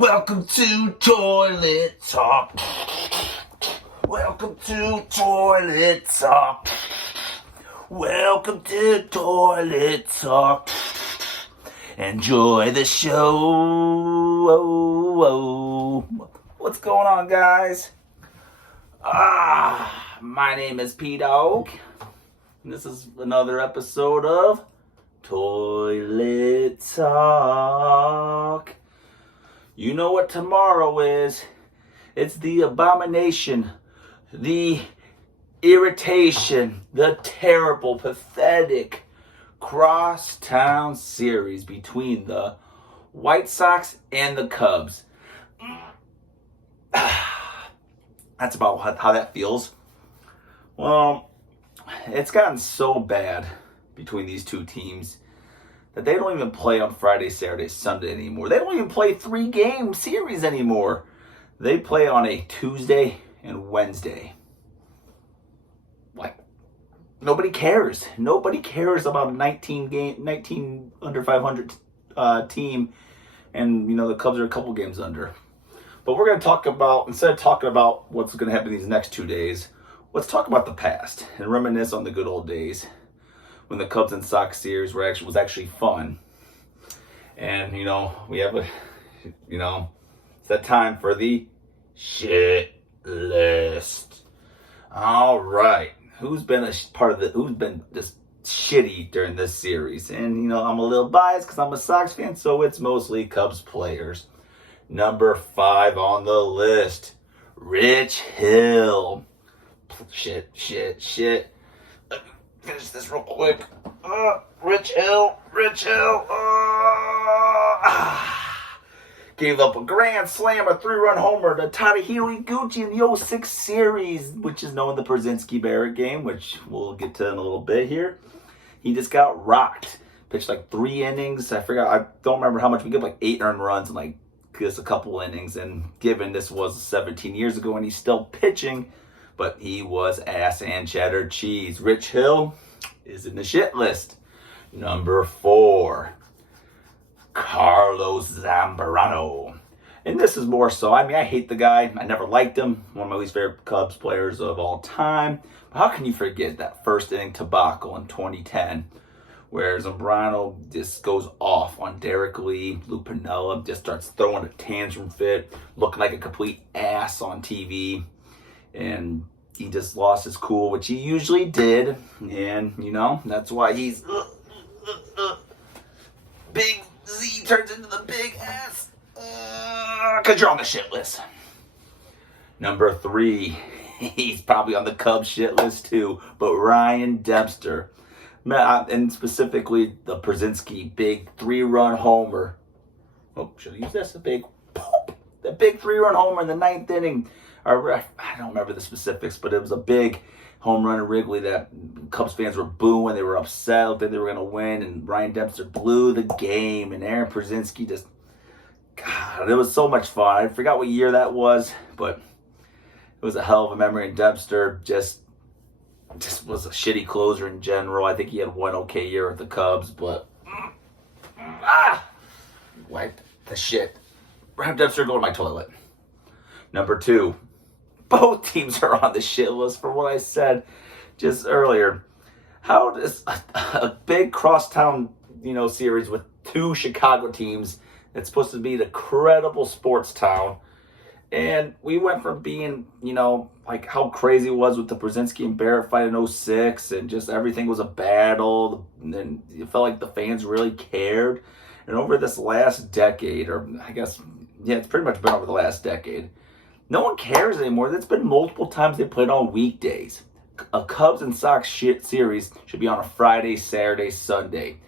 Welcome to Toilet Talk. Welcome to Toilet Talk. Welcome to Toilet Talk. Enjoy the show. What's going on, guys? My name is P-Dog. And this is another episode of Toilet Talk. You know what tomorrow is. It's the abomination, the irritation, the terrible, pathetic crosstown series between the White Sox and the Cubs. That's about how that feels. Well, it's gotten so bad between these two teams that they don't even play on Friday, Saturday, Sunday anymore. They don't even play 3-game series anymore. They play on a Tuesday and Wednesday. Like, nobody cares. Nobody cares about a 19 under 500 team, and the Cubs are a couple games under. But we're going to talk about, instead of talking about what's going to happen these next 2 days, let's talk about the past and reminisce on the good old days when the Cubs and Sox series was actually fun. And, we have it's that time for the shit list. All right. Who's been just shitty during this series? And, I'm a little biased because I'm a Sox fan, so it's mostly Cubs players. Number 5 on the list, Rich Hill. Shit. Finish this real quick. Rich Hill. Gave up a grand slam, a 3-run homer to Tadahiro Iguchi in the 06 series, which is known as the Pierzynski Barrett game, which we'll get to in a little bit here. He just got rocked. Pitched like 3 innings. I don't remember how much. We gave like 8 earned runs and like just a couple innings. And given this was 17 years ago and he's still pitching, but he was ass and cheddar cheese. Rich Hill is in the shit list. Number 4, Carlos Zambrano. And this is more so, I hate the guy. I never liked him. One of my least favorite Cubs players of all time. But how can you forget that first inning debacle in 2010 where Zambrano just goes off on Derek Lee, Lou Piniella, just starts throwing a tantrum fit, looking like a complete ass on TV. And he just lost his cool, which he usually did. And, that's why he's Big Z turns into the big ass. Because you're on the shit list. Number 3, he's probably on the Cubs shit list too, but Ryan Dempster. And specifically the Pierzynski big 3-run homer. Oh, should I use this? The big 3-run homer in the 9th inning. I don't remember the specifics, but it was a big home run in Wrigley that Cubs fans were booing. They were upset that they were going to win, and Ryan Dempster blew the game, and Aaron Pierzynski God, it was so much fun. I forgot what year that was, but it was a hell of a memory, and Dempster just was a shitty closer in general. I think he had one okay year with the Cubs, but wipe the shit. Ryan Dempster, go to my toilet. Number 2, both teams are on the shit list for what I said just earlier. How does a big crosstown, series with 2 Chicago teams that's supposed to be the credible sports town, and we went from being, like how crazy it was with the Pierzynski and Barrett fight in 06, and just everything was a battle, and then it felt like the fans really cared. And over this last decade, or I guess, it's pretty much been over the last decade, no one cares anymore. That's been multiple times they played on weekdays. A Cubs and Sox shit series should be on a Friday, Saturday, Sunday.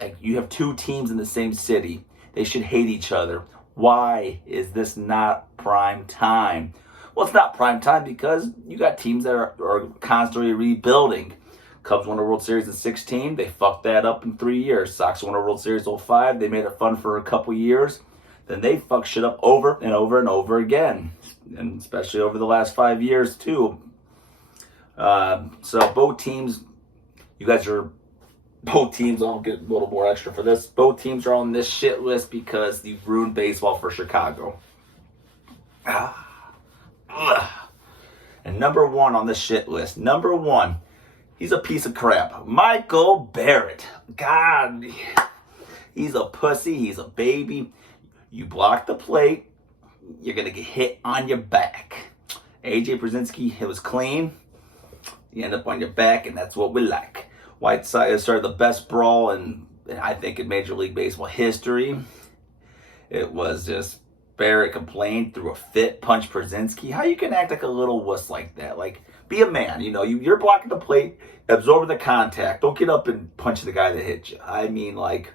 Like, you have 2 teams in the same city. They should hate each other. Why is this not prime time? Well, it's not prime time because you got teams that are constantly rebuilding. Cubs won a World Series in 16. They fucked that up in 3 years. Sox won a World Series in 05. They made it fun for a couple years. Then they fuck shit up over and over and over again. And especially over the last 5 years, too. So both teams, you guys are both teams, I'll get a little more extra for this. Both teams are on this shit list because they ruined baseball for Chicago. And number one on the shit list, number one, he's a piece of crap. Michael Barrett. God, he's a pussy. He's a baby. You block the plate, you're going to get hit on your back. AJ Pierzynski, it was clean. You end up on your back, and that's what we like. White Sox started the best brawl I think in Major League Baseball history. It was just Barrett complained, threw a fit, punched Pierzynski. How you can act like a little wuss like that? Like, be a man. You know, you're blocking the plate, absorbing the contact. Don't get up and punch the guy that hit you. I mean, like,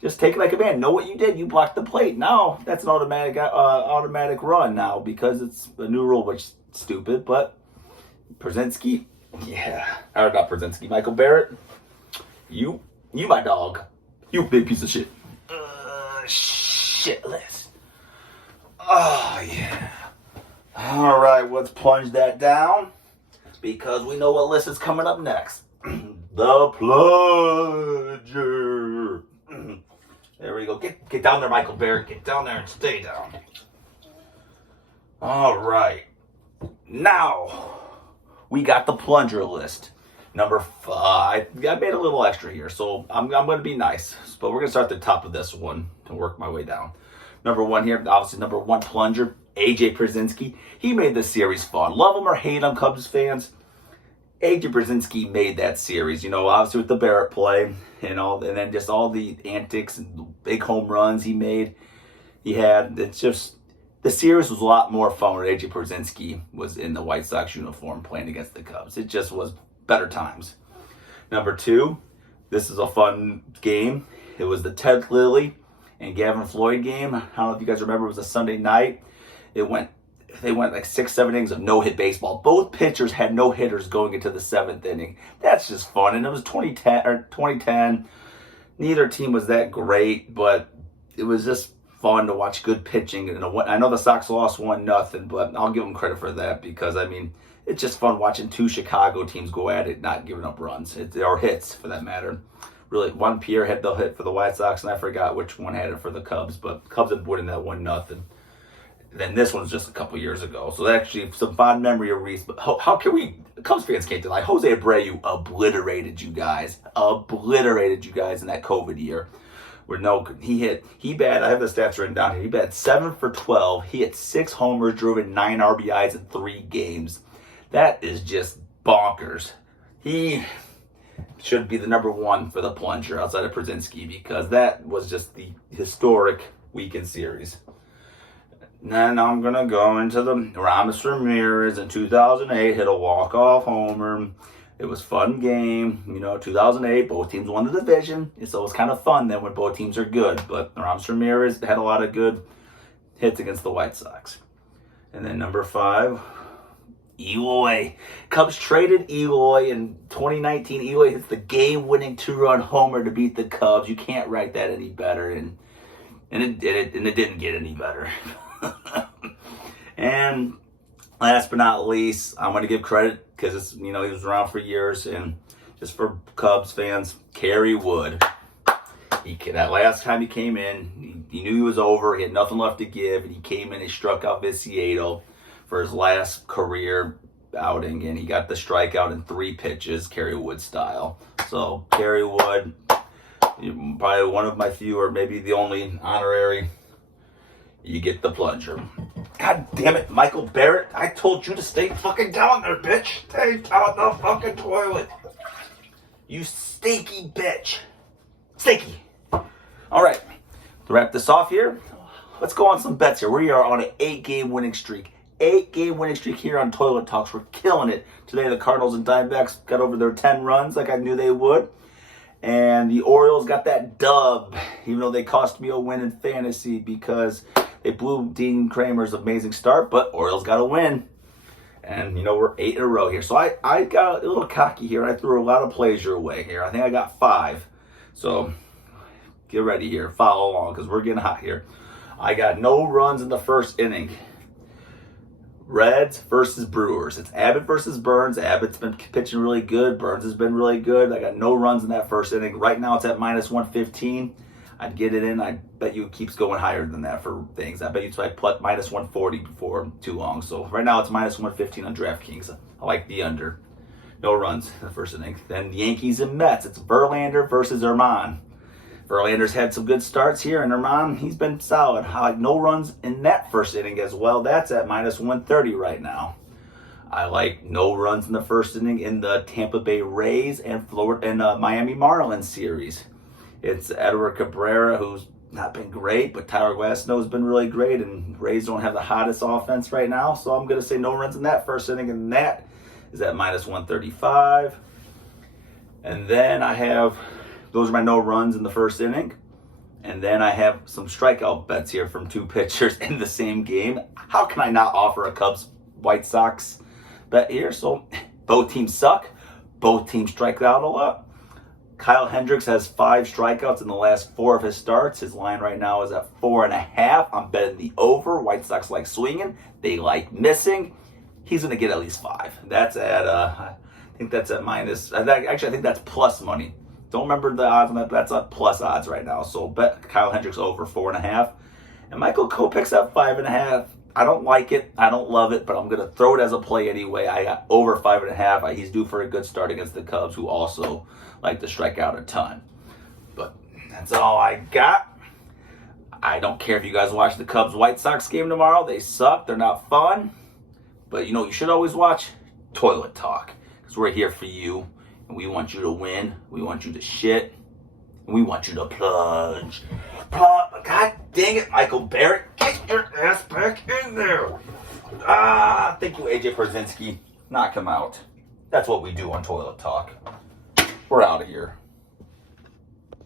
just take it like a man. Know what you did. You blocked the plate. Now that's an automatic run now because it's a new rule, which is stupid. But Pierzynski, yeah, or not Pierzynski, Michael Barrett, you my dog. You big piece of shit. Shitless. Oh, yeah. All right, let's plunge that down because we know what list is coming up next. The plunger. There we go. Get down there, Michael Barrett. Get down there and stay down. All right. Now, we got the plunger list. Number 5. I made a little extra here, so I'm going to be nice. But we're going to start at the top of this one to work my way down. Number 1 here, obviously number 1 plunger, AJ Pierzynski. He made this series fun. Love him or hate him, Cubs fans. AJ Pierzynski made that series, you know, obviously with the Barrett play and then just all the antics and big home runs he made. It's just, the series was a lot more fun when AJ Pierzynski was in the White Sox uniform playing against the Cubs. It just was better times. Number 2, this is a fun game. It was the Ted Lilly and Gavin Floyd game. I don't know if you guys remember, it was a Sunday night. They went like 6-7 innings of no-hit baseball. Both pitchers had no hitters going into the 7th inning. That's just fun. And it was 2010. Neither team was that great, but it was just fun to watch good pitching. And I know the Sox lost 1-0, but I'll give them credit for that because, I mean, it's just fun watching 2 Chicago teams go at it, not giving up runs, or hits for that matter. Really, one Pierre had the hit for the White Sox, and I forgot which one had it for the Cubs, but Cubs had winning that 1-0. Then this one was just a couple years ago. So actually, some fond memory of Reese. But how can we, Cubs fans can't deny, Jose Abreu obliterated you guys in that COVID year. I have the stats written down here. He batted 7 for 12. He hit 6 homers, drove in 9 RBIs in 3 games. That is just bonkers. He should be the number 1 for the plunger outside of Pierzynski because that was just the historic weekend series. Then I'm going to go into the Ramos Ramirez in 2008, hit a walk-off homer. It was a fun game. You know, 2008, both teams won the division. So it's kind of fun then when both teams are good. But Ramos Ramirez had a lot of good hits against the White Sox. And then number 5, Eloy. Cubs traded Eloy in 2019. Eloy hits the game-winning 2-run homer to beat the Cubs. You can't write that any better. And it didn't get any better. And last but not least, I'm going to give credit because he was around for years, and just for Cubs fans, Kerry Wood. That last time he came in, he knew he was over. He had nothing left to give, and he came in and struck out Viciato for his last career outing, and he got the strikeout in 3 pitches, Kerry Wood style. So Kerry Wood, probably one of my few, or maybe the only honorary. You get the plunger. God damn it, Michael Barrett. I told you to stay fucking down there, bitch. Stay down the fucking toilet. You stinky bitch. Stinky. All right. To wrap this off here, let's go on some bets here. We are on an 8-game winning streak. 8-game winning streak here on Toilet Talks. We're killing it. Today, the Cardinals and Diamondbacks got over their 10 runs like I knew they would. And the Orioles got that dub, even though they cost me a win in fantasy because they blew Dean Kramer's amazing start, but Orioles got a win. And, we're 8 in a row here. So I got a little cocky here. I threw a lot of plays your way here. I think I got 5. So get ready here. Follow along because we're getting hot here. I got no runs in the first inning. Reds versus Brewers. It's Abbott versus Burns. Abbott's been pitching really good. Burns has been really good. I got no runs in that first inning. Right now it's at minus 115. I'd get it in. I bet you it keeps going higher than that for things. I bet you it's like minus 140 before too long. So right now it's minus 115 on DraftKings. I like the under. No runs in the first inning. Then the Yankees and Mets. It's Verlander versus Erman. Verlander's had some good starts here, and Erman, he's been solid. I like no runs in that first inning as well. That's at minus 130 right now. I like no runs in the first inning in the Tampa Bay Rays and Miami Marlins series. It's Edward Cabrera, who's not been great, but Tyler Glasnow's been really great, and Rays don't have the hottest offense right now, so I'm going to say no runs in that first inning, and that is at minus 135. And then I have... those are my no runs in the first inning. And then I have some strikeout bets here from two pitchers in the same game. How can I not offer a Cubs White Sox bet here? So both teams suck. Both teams strike out a lot. Kyle Hendricks has 5 strikeouts in the last 4 of his starts. His line right now is at 4.5. I'm betting the over. White Sox like swinging. They like missing. He's going to get at least 5. That's at, I think that's at minus, actually I think that's plus money. Don't remember the odds on that, but that's at plus odds right now. So bet Kyle Hendricks over 4.5. And Michael Kopech's at 5.5. I don't like it. I don't love it, but I'm going to throw it as a play anyway. I got over 5.5. He's due for a good start against the Cubs, who also like to strike out a ton. But that's all I got. I don't care if you guys watch the Cubs White Sox game tomorrow. They suck. They're not fun. But you know, you should always watch Toilet Talk, because we're here for you. And we want you to win. We want you to shit. And we want you to plunge. God dang it, Michael Barrett. Get your ass back in there. Thank you, AJ Pierzynski. Knock him out. That's what we do on Toilet Talk. We're out of here.